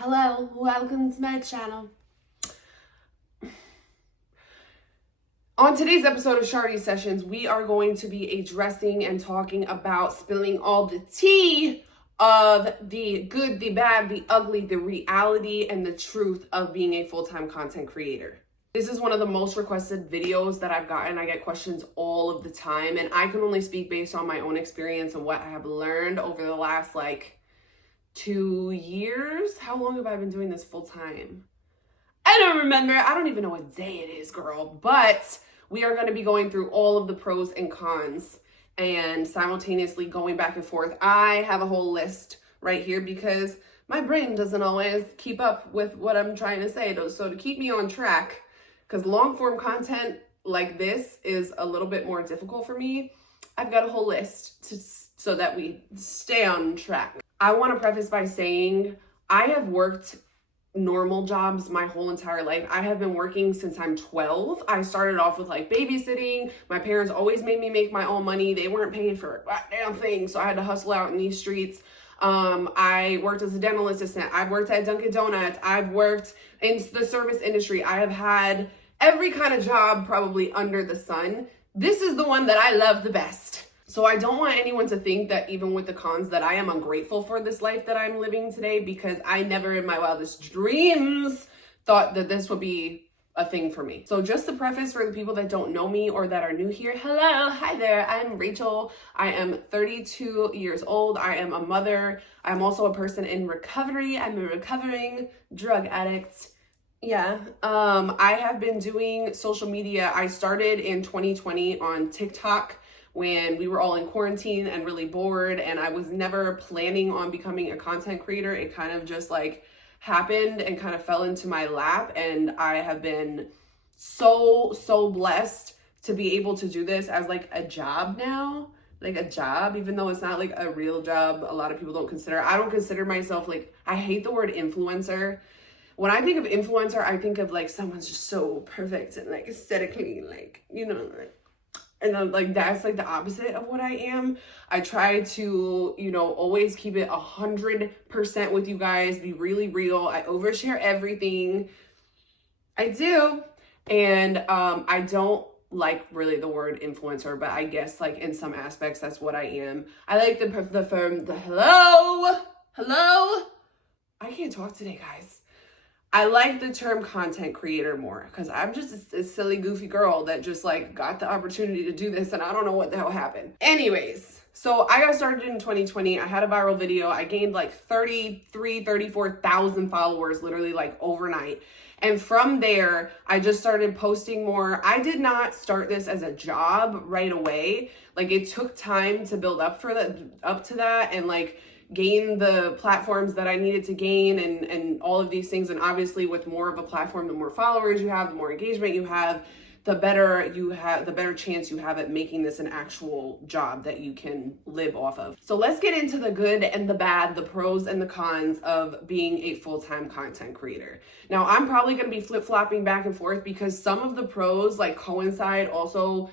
Hello, welcome to my channel. On today's episode of Shardy Sessions, we are going to be addressing and talking about spilling all the tea of the good, the bad, the ugly, the reality, and the truth of being a full-time content creator. This is one of the most requested videos that I've gotten. I get questions all of the time, and I can only speak based on my own experience and what I have learned over the last 2 years. How long have I been doing this full time? I don't remember. I don't even know what day it is, girl. But we are going to be going through all of the pros and cons and simultaneously going back and forth. I have a whole list right here because my brain doesn't always keep up with what I'm trying to say. So to keep me on track, because long form content like this is a little bit more difficult for me, I've got a whole list so that we stay on track. I want to preface by saying I have worked normal jobs my whole entire life. I have been working since I'm 12. I started off with babysitting. My parents always made me make my own money. They weren't paying for a goddamn thing, so I had to hustle out in these streets. I worked as a dental assistant. I've worked at Dunkin' Donuts. I've worked in the service industry. I have had every kind of job probably under the sun. This is the one that I love the best. So I don't want anyone to think that even with the cons that I am ungrateful for this life that I'm living today, because I never in my wildest dreams thought that this would be a thing for me. So just to preface for the people that don't know me or that are new here, hello, hi there, I'm Rachel. I am 32 years old. I am a mother. I'm also a person in recovery. I'm a recovering drug addict. Yeah, I have been doing social media. I started in 2020 on TikTok when we were all in quarantine and really bored, and I was never planning on becoming a content creator. It kind of just happened and kind of fell into my lap, and I have been so blessed to be able to do this as a job now. A job, even though it's not a real job. A lot of people don't consider. I don't consider myself I hate the word influencer. When I think of influencer, I think of someone's just so perfect and aesthetically and then that's the opposite of what I am. I try to, always keep it 100% with you guys, be really real. I overshare everything. I do. And I don't like really the word influencer, but I guess in some aspects that's what I am. I like the hello. I can't talk today, guys. I like the term content creator more because I'm just a silly, goofy girl that just got the opportunity to do this, and I don't know what the hell happened. Anyways, so I got started in 2020. I had a viral video. I gained 34,000 followers literally overnight. And from there, I just started posting more. I did not start this as a job right away. It took time to build up to that and gain the platforms that I needed to gain and all of these things. And obviously with more of a platform, the more followers you have, the more engagement you have, the better chance you have at making this an actual job that you can live off of. So let's get into the good and the bad, the pros and the cons of being a full-time content creator. Now, I'm probably going to be flip-flopping back and forth because some of the pros coincide also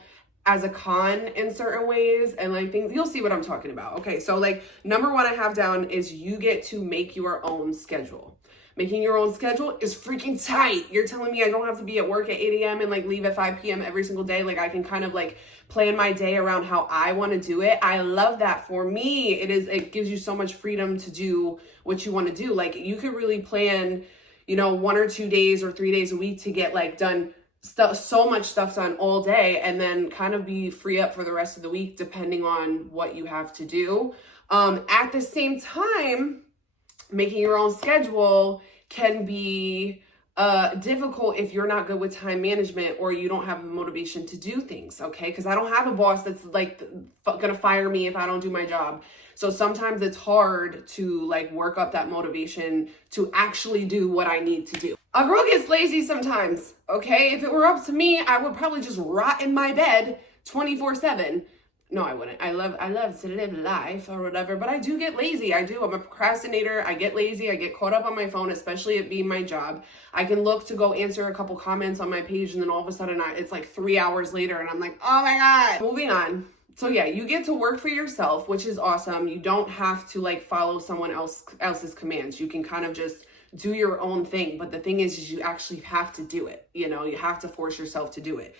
as a con in certain ways and things. You'll see what I'm talking about. Okay, so number one I have down is you get to make your own schedule. Making your own schedule is freaking tight. You're telling me I don't have to be at work at 8 a.m. and leave at 5 p.m. every single day. I can kind of plan my day around how I want to do it. I love that. For me, it gives you so much freedom to do what you want to do. You could really plan, 1 or 2 days or 3 days a week to get done so much stuff done all day and then kind of be free up for the rest of the week depending on what you have to do. At the same time, making your own schedule can be difficult if you're not good with time management or you don't have the motivation to do things, okay? Because I don't have a boss that's gonna fire me if I don't do my job. So sometimes it's hard to work up that motivation to actually do what I need to do. A girl gets lazy sometimes, okay? If it were up to me, I would probably just rot in my bed 24/7. No, I wouldn't. I love to live life or whatever, but I do get lazy. I do. I'm a procrastinator. I get lazy. I get caught up on my phone, especially it being my job. I can look to go answer a couple comments on my page, and then all of a sudden it's 3 hours later, and I'm oh my God. Moving on. So yeah, you get to work for yourself, which is awesome. You don't have to follow someone else's commands. You can kind of just do your own thing. But the thing is you actually have to do it. You know, you have to force yourself to do it.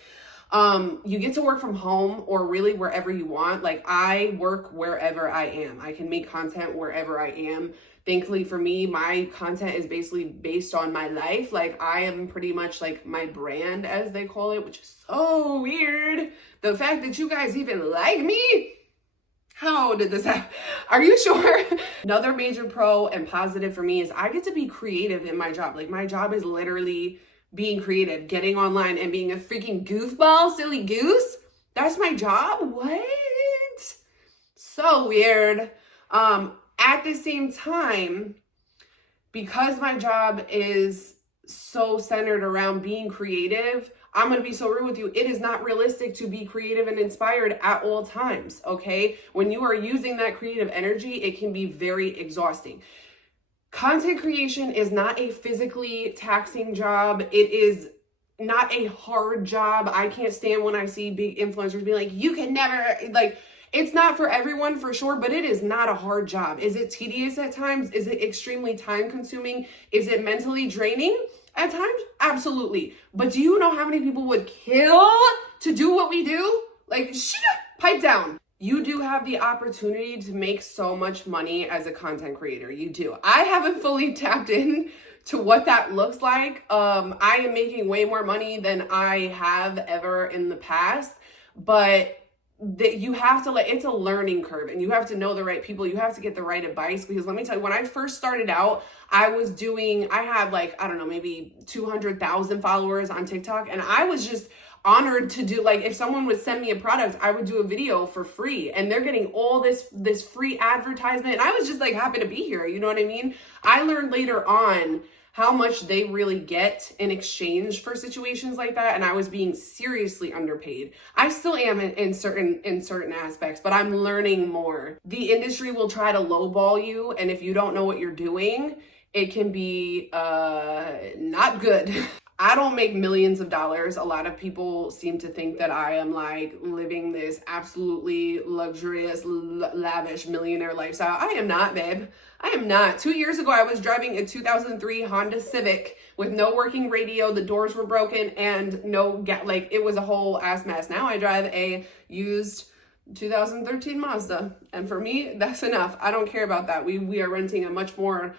You get to work from home or really wherever you want. Like I work wherever I am. I can make content wherever I am. Thankfully for me, my content is basically based on my life. Like I am pretty much like my brand, as they call it, which is so weird. The fact that you guys even like me. How did this happen? Are you sure? Another major pro and positive for me is I get to be creative in my job. Like my job is literally being creative, getting online and being a freaking goofball, silly goose. That's my job? What? So weird. At the same time, because my job is so centered around being creative, I'm going to be so real with you. It is not realistic to be creative and inspired at all times, okay? When you are using that creative energy, it can be very exhausting. Content creation is not a physically taxing job. It is not a hard job. I can't stand when I see big influencers be like, you can never, like, it's not for everyone for sure, but it is not a hard job. Is it tedious at times? Is it extremely time consuming? Is it mentally draining at times? Absolutely. But do you know how many people would kill to do what we do? Like, shit, pipe down. You do have the opportunity to make so much money as a content creator. You do. I haven't fully tapped in to what that looks like. I am making way more money than I have ever in the past, but that you have to it's a learning curve and you have to know the right people. You have to get the right advice, because let me tell you, when I first started out, I had like, I don't know, maybe 200,000 followers on TikTok. And I was just honored to do, like, if someone would send me a product, I would do a video for free, and they're getting all this free advertisement. And I was just like happy to be here. You know what I mean? I learned later on how much they really get in exchange for situations like that. And I was being seriously underpaid. I still am in certain aspects, but I'm learning more. The industry will try to lowball you. And if you don't know what you're doing, it can be not good. I don't make millions of dollars. A lot of people seem to think that I am like living this absolutely luxurious, lavish millionaire lifestyle. I am not, babe. I am not. 2 years ago, I was driving a 2003 Honda Civic with no working radio. The doors were broken and no like it was a whole ass mess. Now I drive a used 2013 Mazda. And for me, that's enough. I don't care about that. We are renting a much more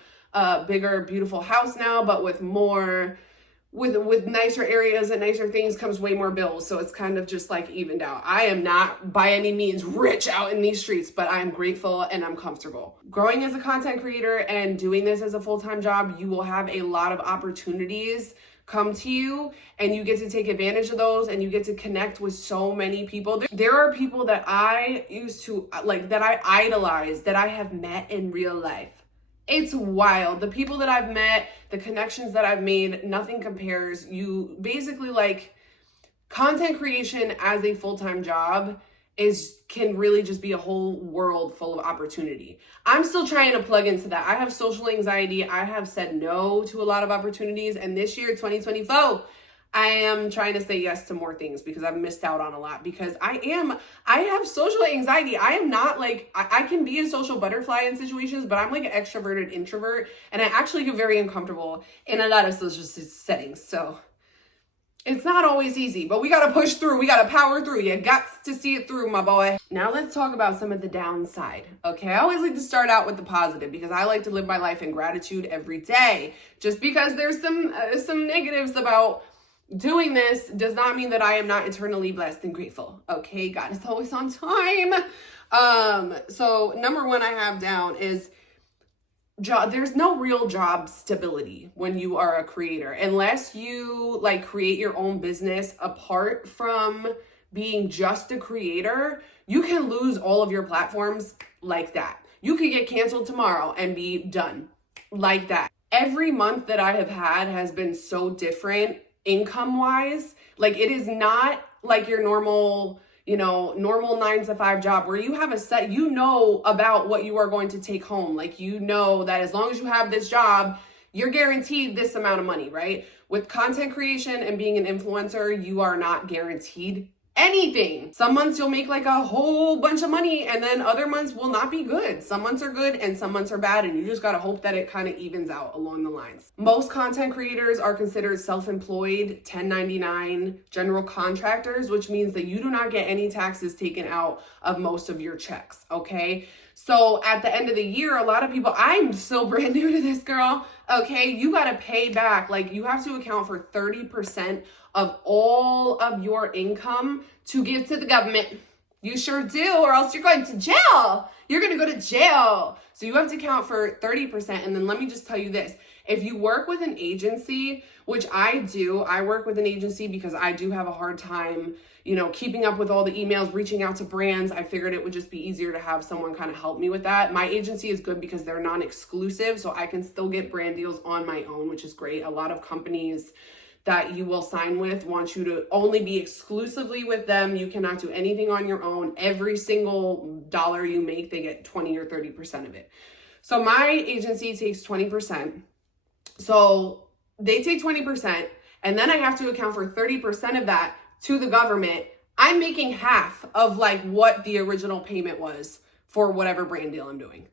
bigger, beautiful house now, but with more, with nicer areas and nicer things comes way more bills. So it's kind of just like evened out. I am not by any means rich out in these streets, but I'm grateful and I'm comfortable. Growing as a content creator and doing this as a full-time job, you will have a lot of opportunities come to you, and you get to take advantage of those, and you get to connect with so many people. There are people that I used to like, that I idolize, that I have met in real life. It's wild. The people that I've met, the connections that I've made, nothing compares. You basically, like, content creation as a full-time job can really just be a whole world full of opportunity. I'm still trying to plug into that. I have social anxiety. I have said no to a lot of opportunities. And this year, 2024, I am trying to say yes to more things, because I've missed out on a lot, because I have social anxiety. I am not like, I can be a social butterfly in situations, but I'm like an extroverted introvert, and I actually get very uncomfortable in a lot of social settings. So it's not always easy, but we got to push through. We got to power through. You got to see it through, my boy. Now let's talk about some of the downside. Okay. I always like to start out with the positive, because I like to live my life in gratitude every day. Just because there's some negatives about doing this does not mean that I am not eternally blessed and grateful. Okay, God is always on time. So number one I have down is there's no real job stability when you are a creator, unless you like create your own business apart from being just a creator. You can lose all of your platforms like that. You could get canceled tomorrow and be done like that. Every month that I have had has been so different income wise. Like, it is not like your normal 9-to-5 job where you have a set, about what you are going to take home. Like, that as long as you have this job, you're guaranteed this amount of money, right? With content creation and being an influencer, you are not guaranteed anything. Some months you'll make like a whole bunch of money, and then other months will not be good. Some months are good and some months are bad, and you just gotta hope that it kind of evens out along the lines. Most content creators are considered self-employed, 1099 general contractors, which means that you do not get any taxes taken out of most of your checks, okay? So at the end of the year, a lot of people, I'm still brand new to this, girl, okay? You gotta pay back, like you have to account for 30% of all of your income to give to the government. You sure do, or else you're going to jail. You're gonna go to jail. So you have to account for 30%. And then let me just tell you this. If you work with an agency, which I do, I work with an agency because I do have a hard time, you know, keeping up with all the emails, reaching out to brands. I figured it would just be easier to have someone kind of help me with that. My agency is good because they're non-exclusive, so I can still get brand deals on my own, which is great. A lot of companies that you will sign with want you to only be exclusively with them. You cannot do anything on your own. Every single dollar you make, they get 20 or 30% of it. So my agency takes 20%. So they take 20%, and then I have to account for 30% of that to the government. I'm making half of like what the original payment was for whatever brand deal I'm doing.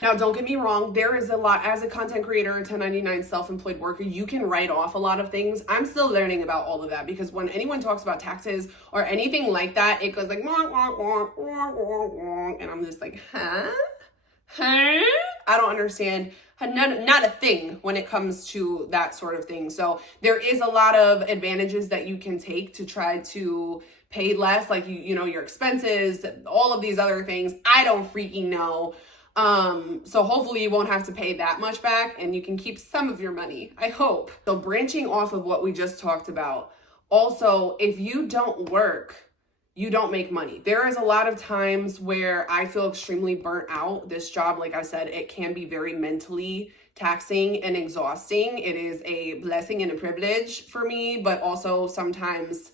Now, don't get me wrong. There is a lot, as a content creator, a 1099 self-employed worker, you can write off a lot of things. I'm still learning about all of that because when anyone talks about taxes or anything like that, it goes like, wah, wah, wah, wah, wah, wah, and I'm just like, huh? I don't understand. Not a thing when it comes to that sort of thing. So there is a lot of advantages that you can take to try to pay less, like you know, your expenses, all of these other things. I don't freaking know. So hopefully you won't have to pay that much back and you can keep some of your money, I hope. So branching off of what we just talked about, also, if you don't work, you don't make money. There is a lot of times where I feel extremely burnt out. This job, like I said, it can be very mentally taxing and exhausting. It is a blessing and a privilege for me, but also sometimes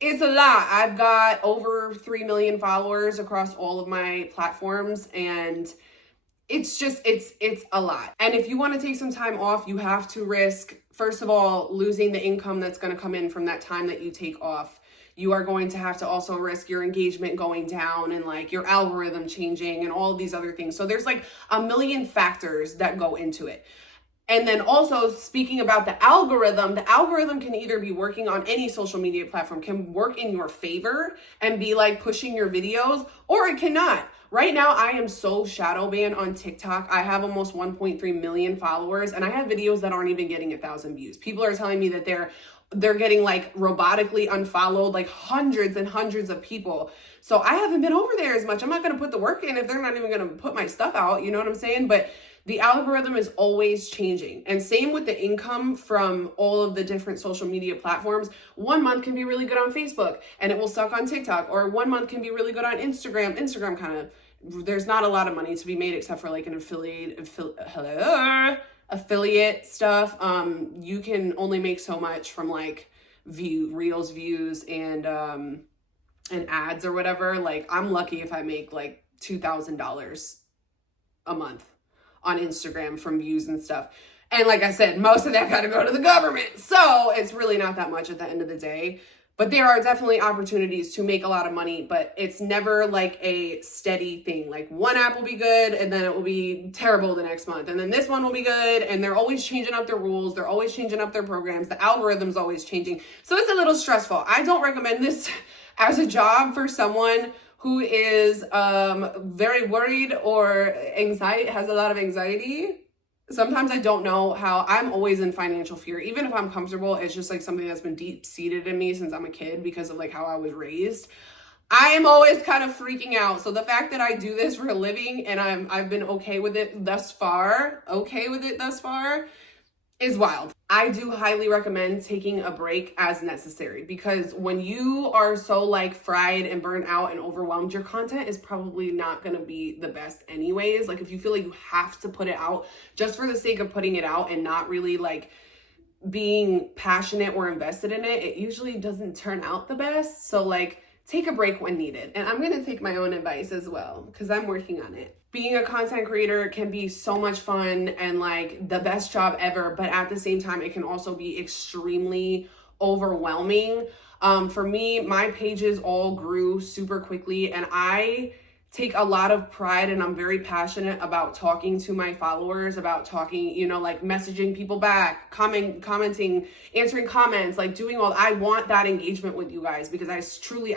it's a lot. I've got over 3 million followers across all of my platforms, and it's just, it's a lot. And if you want to take some time off, you have to risk, first of all, losing the income that's going to come in from that time that you take off. You are going to have to also risk your engagement going down and like your algorithm changing and all of these other things. So there's like a million factors that go into it. And then also speaking about the algorithm can either be working on any social media platform, can work in your favor and be like pushing your videos, or it cannot. Right now, I am so shadow banned on TikTok. I have almost 1.3 million followers and I have videos that aren't even getting 1,000 views. People are telling me that they're getting like robotically unfollowed, like hundreds and hundreds of people. So I haven't been over there as much. I'm not going to put the work in if they're not even going to put my stuff out. You know what I'm saying? But the algorithm is always changing. And same with the income from all of the different social media platforms. 1 month can be really good on Facebook and it will suck on TikTok, or 1 month can be really good on Instagram. Instagram kind of, there's not a lot of money to be made except for like an affiliate stuff. You can only make so much from like reels views and ads or whatever. Like I'm lucky if I make like $2,000 a month on Instagram from views and stuff. And like I said, most of that got to go to the government. So it's really not that much at the end of the day. But there are definitely opportunities to make a lot of money, but it's never like a steady thing. Like one app will be good and then it will be terrible the next month. And then this one will be good, and they're always changing up their rules. They're always changing up their programs. The algorithm's always changing. So it's a little stressful. I don't recommend this as a job for someone who is very worried or has a lot of anxiety. Sometimes I don't know how. I'm always in financial fear. Even if I'm comfortable, it's just like something that's been deep seated in me since I'm a kid because of like how I was raised. I am always kind of freaking out. So the fact that I do this for a living and I've been okay with it thus far, is wild. I do highly recommend taking a break as necessary, because when you are so like fried and burnt out and overwhelmed, your content is probably not going to be the best anyways. Like if you feel like you have to put it out just for the sake of putting it out and not really like being passionate or invested in it, it usually doesn't turn out the best. So like take a break when needed. And I'm going to take my own advice as well because I'm working on it. Being a content creator can be so much fun and like the best job ever, but at the same time, it can also be extremely overwhelming. For me, my pages all grew super quickly, and I take a lot of pride, and I'm very passionate about talking to my followers, about talking, like messaging people back, commenting, answering comments, like doing all. I want that engagement with you guys, because I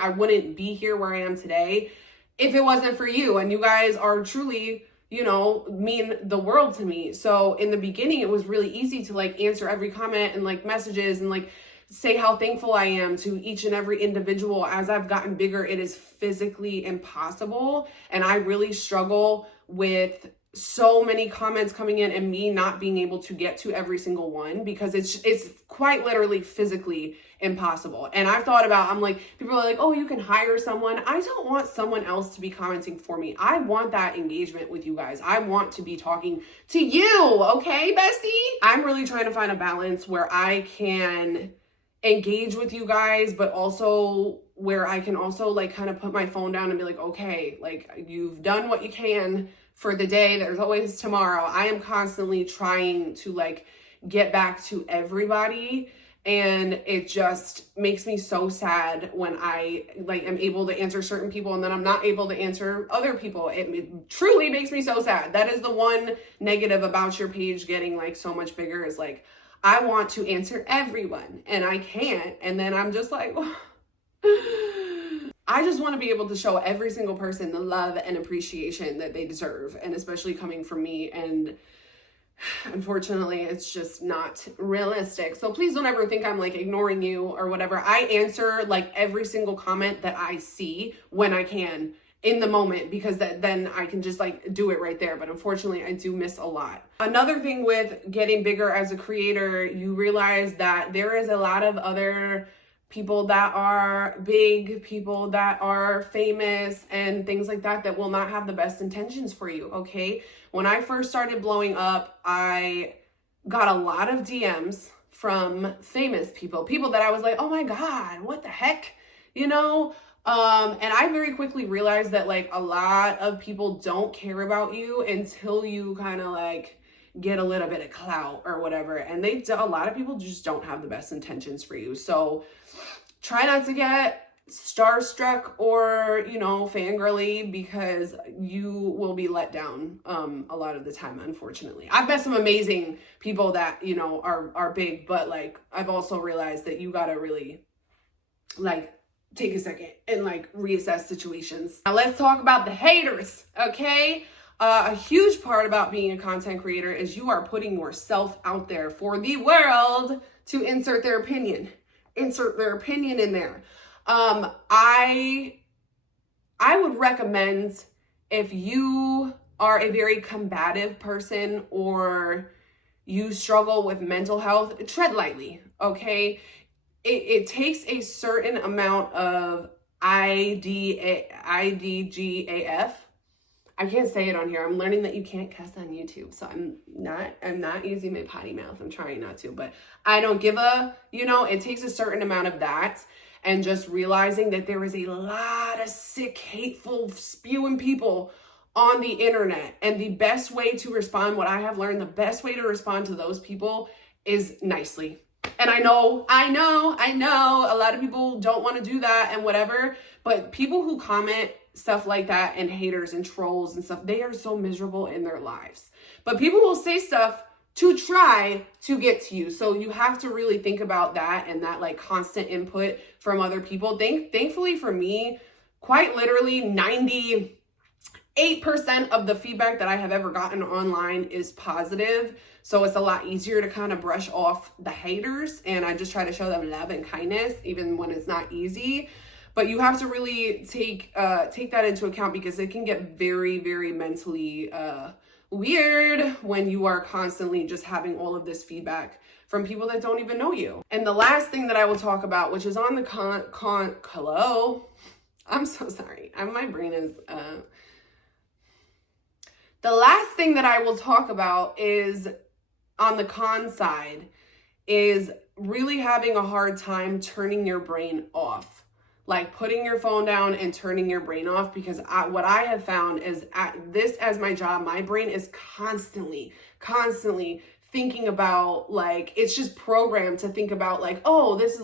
wouldn't be here where I am today if it wasn't for you. And you guys are truly, mean the world to me. So in the beginning, it was really easy to like answer every comment and like messages and like say how thankful I am to each and every individual. As I've gotten bigger, it is physically impossible. And I really struggle with so many comments coming in and me not being able to get to every single one, because it's quite literally physically impossible. And I've thought about, I'm like, people are like, oh, you can hire someone. I don't want someone else to be commenting for me. I want that engagement with you guys. I want to be talking to you. Okay, bestie? I'm really trying to find a balance where I can engage with you guys, but also where I can also like kind of put my phone down and be like, okay, like you've done what you can for the day. There's always tomorrow. I am constantly trying to like get back to everybody. And it just makes me so sad when I like am able to answer certain people and then I'm not able to answer other people. It truly makes me so sad. That is the one negative about your page getting like so much bigger, is like, I want to answer everyone and I can't. And then I'm just like, I just want to be able to show every single person the love and appreciation that they deserve. And especially coming from me. And unfortunately, it's just not realistic. So please don't ever think I'm like ignoring you or whatever. I answer like every single comment that I see when I can in the moment, because then I can just like do it right there. But unfortunately, I do miss a lot. Another thing with getting bigger as a creator, you realize that there is a lot of other people that are big, people that are famous and things like that, that will not have the best intentions for you, okay? When I first started blowing up, I got a lot of DMs from famous people that I was like, oh my God, what the heck, and I very quickly realized that like a lot of people don't care about you until you kind of like get a little bit of clout or whatever. And a lot of people just don't have the best intentions for you. So try not to get starstruck or, fangirly, because you will be let down a lot of the time, unfortunately. I've met some amazing people that, are big, but like I've also realized that you gotta really like take a second and like reassess situations. Now let's talk about the haters, okay? A huge part about being a content creator is you are putting yourself out there for the world to insert their opinion in there. I would recommend, if you are a very combative person or you struggle with mental health, tread lightly, okay? It takes a certain amount of IDGAF. I can't say it on here. I'm learning that you can't cuss on YouTube. So I'm not using my potty mouth. I'm trying not to, but I don't give it takes a certain amount of that. And just realizing that there is a lot of sick, hateful, spewing people on the internet. And the best way to respond, what I have learned, the best way to respond to those people is nicely. And I know a lot of people don't want to do that and whatever, but people who comment stuff like that and haters and trolls and stuff, they are so miserable in their lives. But people will say stuff to try to get to you. So you have to really think about that and that like constant input from other people. Thankfully for me, quite literally 98% of the feedback that I have ever gotten online is positive. So it's a lot easier to kind of brush off the haters. And I just try to show them love and kindness, even when it's not easy. But you have to really take that into account, because it can get very, very mentally weird when you are constantly just having all of this feedback from people that don't even know you. And the last thing that I will talk about, which is on the hello, I'm so sorry. My brain is, the last thing that I will talk about is on the con side, is really having a hard time turning your brain off. Like putting your phone down and turning your brain off, because what I have found is, as my job, my brain is constantly thinking about, like, it's just programmed to think about, like, oh, this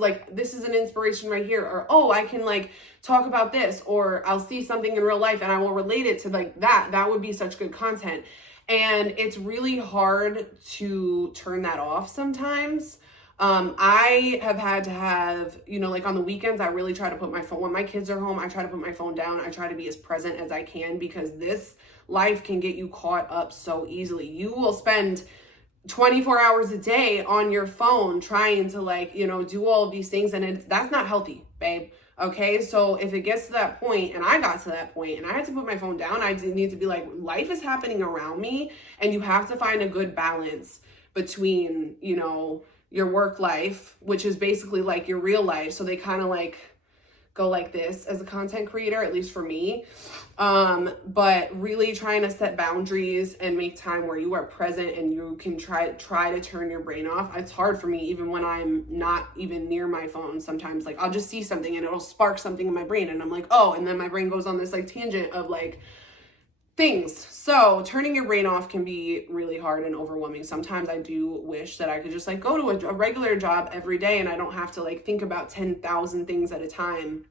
is an inspiration right here, or oh, I can like talk about this, or I'll see something in real life and I will relate it to like that would be such good content. And it's really hard to turn that off sometimes. I have had to have, like on the weekends, I really try to put my phone, when my kids are home, I try to put my phone down. I try to be as present as I can, because this life can get you caught up so easily. You will spend 24 hours a day on your phone trying to like, do all of these things. And that's not healthy, babe. Okay. So if it gets to that point, and I got to that point and I had to put my phone down, I need to be like, life is happening around me, and you have to find a good balance between, your work life, which is basically like your real life. So they kind of like go like this as a content creator, at least for me. But really trying to set boundaries and make time where you are present and you can try to turn your brain off. It's hard for me, even when I'm not even near my phone. Sometimes like I'll just see something and it'll spark something in my brain, and I'm like, oh, and then my brain goes on this like tangent of like things. So turning your brain off can be really hard and overwhelming. Sometimes I do wish that I could just like go to a regular job every day and I don't have to like think about 10,000 things at a time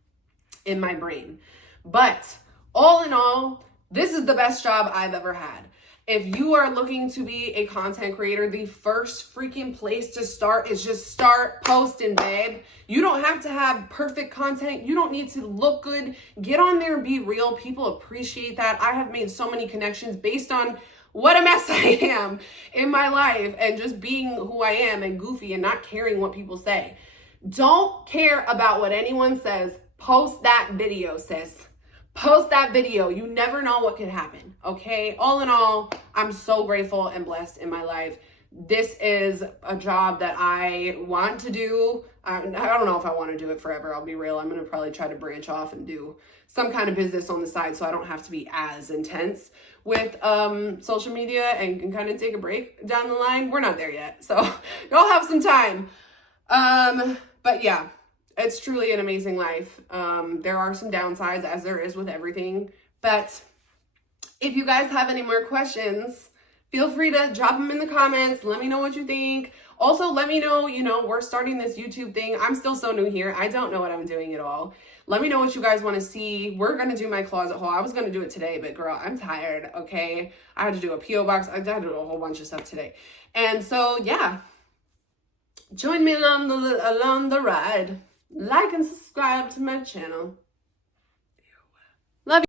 in my brain. But all in all, this is the best job I've ever had. If you are looking to be a content creator, the first freaking place to start is just start posting, babe. You don't have to have perfect content. You don't need to look good. Get on there and be real. People appreciate that. I have made so many connections based on what a mess I am in my life and just being who I am and goofy and not caring what people say. Don't care about what anyone says. Post that video, sis. Post that video. You never know what could happen, okay? All in all, I'm so grateful and blessed in my life. This is a job that I want to do. I don't know if I want to do it forever. I'll be real. I'm going to probably try to branch off and do some kind of business on the side so I don't have to be as intense with social media and can kind of take a break down the line. We're not there yet, so y'all have some time. But yeah. It's truly an amazing life. There are some downsides, as there is with everything. But if you guys have any more questions, feel free to drop them in the comments. Let me know what you think. Also, let me know, we're starting this YouTube thing. I'm still so new here. I don't know what I'm doing at all. Let me know what you guys want to see. We're going to do my closet haul. I was going to do it today, but girl, I'm tired, okay? I had to do a P.O. box. I had to do a whole bunch of stuff today. And so, yeah. Join me along the ride. Like and subscribe to my channel.